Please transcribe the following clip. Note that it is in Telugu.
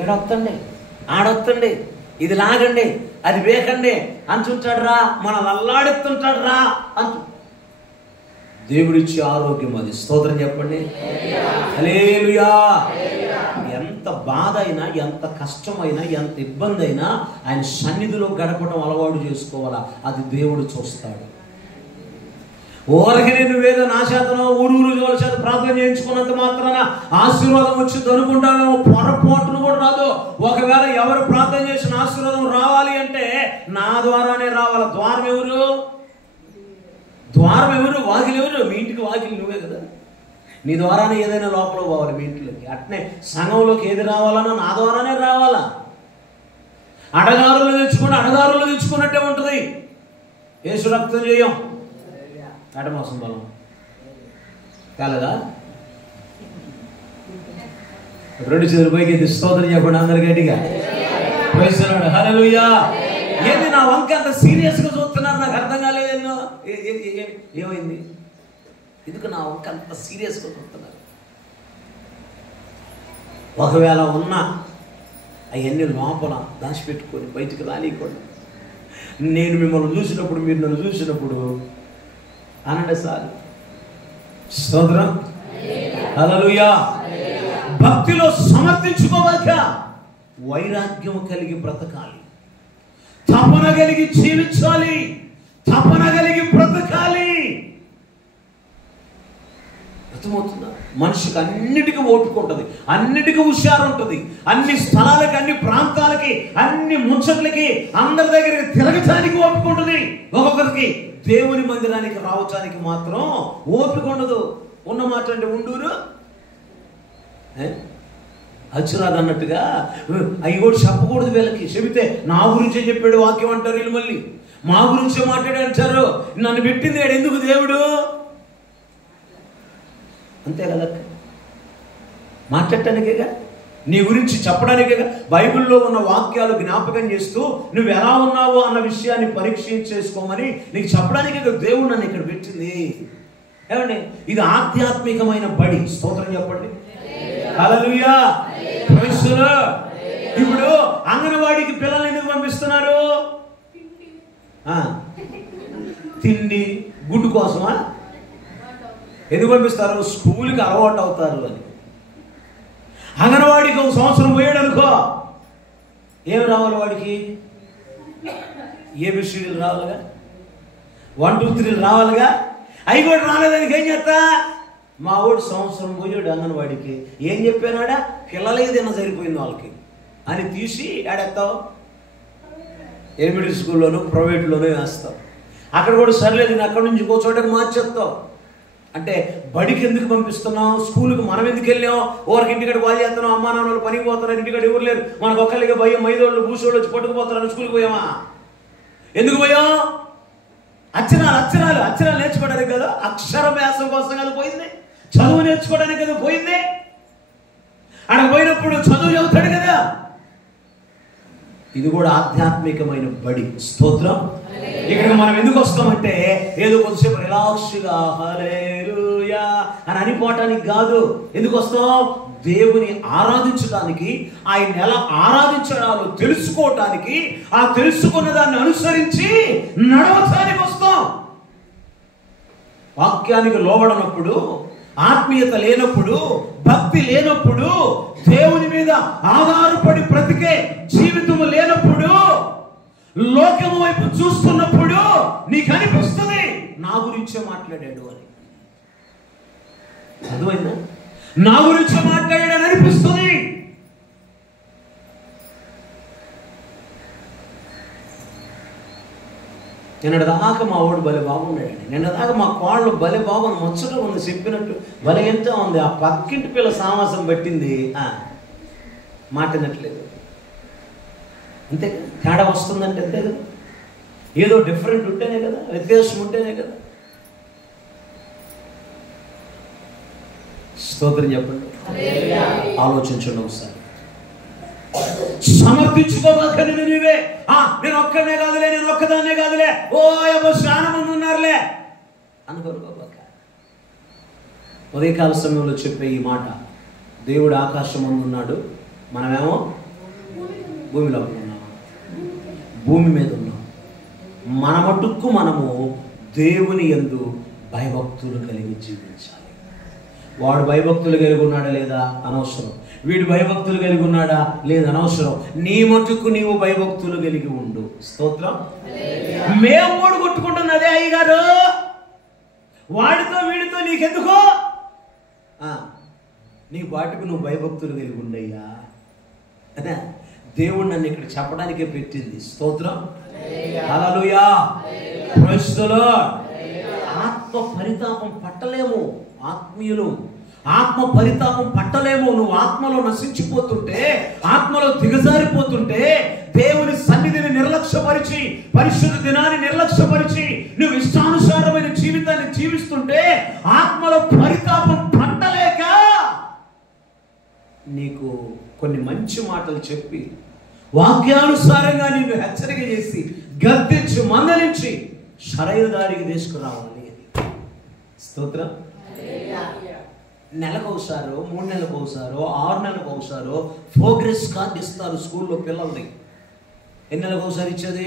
ఏడొత్తండి, ఆడొత్తండి, ఇది లాగండి, అది వేకండి అంటుంటాడు రా, మనల్ని అల్లాడుతుంటాడు రా అంటు. దేవుడిచ్చే ఆరోగ్యం అది. స్తోత్రం చెప్పండి. హల్లెలూయా. ఎంత బాధ అయినా, ఎంత కష్టమైనా, ఎంత ఇబ్బంది అయినా ఆయన సన్నిధిలో గడపడం అలవాటు చేసుకోవాలా. అది దేవుడు చూస్తాడు. ఊరకి నువ్వేదో నా చేతనో ఊరు జోల చేత ప్రార్థన చేయించుకున్నంత మాత్రాన ఆశీర్వాదం వచ్చి అనుకుంటాను. పొరపాటును కూడా రాదు. ఒకవేళ ఎవరు ప్రార్థన చేసిన ఆశీర్వాదం రావాలి అంటే నా ద్వారానే రావాలి. ద్వారం ఎవరు? ద్వారం ఎవరు? వాకిలి ఎవరు? మీ ఇంటికి వాకిలి నువ్వే కదా. నీ ద్వారానే ఏదైనా లోపల పోవాలి మీ ఇంట్లోకి. అట్నే సంఘంలోకి ఏది రావాలన్నా నా ద్వారానే రావాలా. అడగారులు తెచ్చుకున్నట్టే ఉంటుంది. యేసు రక్తం చేయం కటమోసం బలం కాలేదా? రెండు చేతులు పైకి ఎత్తి స్తోత్రం చెప్పండి అందరు గట్టిగా. ప్రైజ్ హల్లెలూయా. ఏంది నా వంక అంత సీరియస్గా చూస్తున్నారు? నాకు అర్థం కాలేదేమో. ఏమైంది? ఎందుకు నా వంక అంత సీరియస్గా చూస్తున్నారు? ఒకవేళ ఉన్నా అవన్నీ లోపల దాచిపెట్టుకొని బయటికి రానియకూడదు. నేను మిమ్మల్ని చూసినప్పుడు, మీరు నన్ను చూసినప్పుడు అనండి సార్ స్తోత్రం హల్లెలూయా. భక్తిలో సమర్థించుకోవాక వైరాగ్యం కలిగి బ్రతకాలి, తపన కలిగి జీవించాలి, తపన కలిగి బ్రతకాలి. అర్థమవుతుందా? మనిషికి అన్నిటికీ ఓపిక ఉంటుంది, అన్నిటికీ హుషారు ఉంటుంది. అన్ని స్థలాలకి, అన్ని ప్రాంతాలకి, అన్ని ముచ్చట్లకి, అందరి దగ్గరికి తిరగటానికి ఓపిక ఉంటుంది. ఒక్కొక్కరికి దేవుని మందిరానికి రావటానికి మాత్రం ఓపిక ఉండదు. ఉన్నమాట అంటే ఉండూరు అచ్చురాదు అన్నట్టుగా అవి కూడా చెప్పకూడదు. వీళ్ళకి చెబితే నా గురించే చెప్పాడు వాక్యం అంటారు వీళ్ళు. మళ్ళీ మా గురించే మాట్లాడి అంటారు. నన్ను పెట్టింది ఎందుకు దేవుడు? అంతే కదా, మాట్లాడటానికేగా, నీ గురించి చెప్పడానికేగా. బైబిల్లో ఉన్న వాక్యాలు జ్ఞాపకం చేస్తూ నువ్వు ఎలా ఉన్నావో అన్న విషయాన్ని పరీక్షించేసుకోమని నీకు చెప్పడానికే దేవుడు నన్ను ఇక్కడ పెట్టింది. ఏమండి, ఇది ఆధ్యాత్మికమైన బడి. స్తోత్రం చెప్పండి. హల్లెలూయా. ఇప్పుడు అంగన్వాడికి పిల్లల్ని ఎందుకు పంపిస్తున్నారు? తిండి గుడ్డు కోసమా? ఎందుకు పంపిస్తారు? స్కూల్కి అలవాటు అవుతారు అని. అంగన్వాడికి ఒక సంవత్సరం పోయాడు అనుకో, ఏమి రావాలి వాడికి? ఏబిసిడీలు రావాలిగా, 1 2 3 రావాలిగా. అవి కూడా రాలేదానికి ఏం చేస్తా? మా వాడు సంవత్సరం పోయాడు అంగన్వాడికి, ఏం చెప్పానాడా? పిల్లలకి తిన్న సరిపోయింది వాళ్ళకి అని తీసి ఆడేస్తావు. ఎలిమెంటరీ స్కూల్లోనూ ప్రైవేట్లోనూ వేస్తావు. అక్కడ కూడా సర్లేదు, నేను అక్కడి నుంచి ఇంకో చోటకి మార్చేస్తావు. అంటే బడికి ఎందుకు పంపిస్తున్నాం? స్కూల్కి మనం ఎందుకు వెళ్ళాం? ఓరికి ఇంటికాడ బాగా చేస్తున్నాం, అమ్మా నాన్న వాళ్ళు పనికి పోతున్నారు, ఇంటికాడ ఎవరు లేరు, మనకు ఒక్కరికి భయం, మైదోళ్ళు భూసోళ్ళు వచ్చి పట్టుకుపోతారని స్కూల్కి పోయామా? ఎందుకు పోయాం? అక్షరాలు నేర్చుకోవడానికి కదా, అక్షరాభ్యాసం కోసం కదా పోయింది, చదువు నేర్చుకోవడానికి కదా పోయింది. అక్కడ పోయినప్పుడు చదువు చదువుతాడు కదా. ఇది కూడా ఆధ్యాత్మికమైన బడి. స్తోత్రం. ఇక్కడికి మనం ఎందుకు వస్తామంటే ఏదో కొంతసేపు రిలాక్స్గా హల్లెలూయా అని అనిపోవటానికి కాదు. ఎందుకు వస్తాం? దేవుని ఆరాధించడానికి, ఆయన ఎలా ఆరాధించడాలో తెలుసుకోవటానికి, ఆ తెలుసుకున్న దాన్ని అనుసరించి నడవటానికి వస్తాం. వాక్యానికి లోబడనప్పుడు, ఆత్మీయత లేనప్పుడు, భక్తి లేనప్పుడు, దేవుని మీద ఆధారపడి బ్రతికే జీవితం లేనప్పుడు, లోకము వైపు చూస్తున్నప్పుడు నీకు అనిపిస్తుంది నా గురించే మాట్లాడాడు అని. అర్థమైందా? నా గురించే మాట్లాడాడని అనిపిస్తుంది. నిన్నటిదాకా మా వాడు భలే బాగున్నాడండి, నిన్నటిదాకా మా కోళ్ళు భలే బాగుంది, ముచ్చట ఉంది, చెప్పినట్టు భలే ఎంత ఉంది. ఆ పక్కింటి పిల్ల సామాసం పట్టింది, మాట్లాడట్లేదు. అంతే, తేడా వస్తుందంటే అంతే కదా. ఏదో డిఫరెంట్ ఉంటేనే కదా, వ్యత్యాసం ఉంటేనే కదా. స్తోత్రం చెప్పండి. ఆలోచించండి ఒకసారి. సమర్థించుకోవాలి నీవే. నేను ఒక్కడనే కాదులే, నేను ఒక్కదాన్నే కాదులే, ఓ ఎవరు చాలా మంది ఉన్నారులే అనుకోరుకోబాక. ఉదయకాల సమయంలో చెప్పే ఈ మాట, దేవుడు ఆకాశం ముందు ఉన్నాడు, మనమేమో భూమిలో ఉన్నావా? భూమి మీద ఉన్నాం. మన మటుకు మనము దేవుని యందు భయభక్తులు కలిగి జీవించాలి. వాడు భయభక్తులు కలిగి ఉన్నాడా లేదా అనవసరం, వీడు భయభక్తులు కలిగి ఉన్నాడా లేదా అనవసరం. నీ మటుకు నీవు భయభక్తులు కలిగి ఉండు. స్తోత్రం. మేము కూడా కొట్టుకుంటున్నదే అయ్యగారు, వాడితో వీడితో నీకెందుకో, నీ వాటికి నువ్వు భయభక్తులు కలిగి ఉండయ్యా. దేవుడు నన్ను ఇక్కడ చెప్పడానికే పెట్టింది. స్తోత్రం. హల్లెలూయా. Praise the lord. ఆత్మ పరితాపం పట్టలేము ఆత్మీయులు, ఆత్మ పరితాపం పట్టలేము. నువ్వు ఆత్మలో నశించిపోతుంటే, ఆత్మలో దిగజారిపోతుంటే, దేవుని సన్నిధిని నిర్లక్ష్యపరిచి, పరిశుద్ధ దినాన్ని నిర్లక్ష్యపరిచి, నువ్వు ఇష్టానుసారమైన జీవితాన్ని జీవిస్తుంటే, ఆత్మలో పరితాపం పట్టలేక నీకు కొన్ని మంచి మాటలు చెప్పి, వాక్యానుసారంగా నిన్ను హెచ్చరిక చేసి, గద్దించి, మందలించి సరైన దారికి తీసుకురావాలి. స్తోత్రం. నెలకు ఒకసారో, 3 నెలలకు ఒకసారో, 6 నెలలకు ఒకసారో ప్రోగ్రెస్ కార్డు ఇస్తారు స్కూల్లో పిల్లల్ని. ఎన్ని నెలలకు ఒకసారి ఇచ్చేది?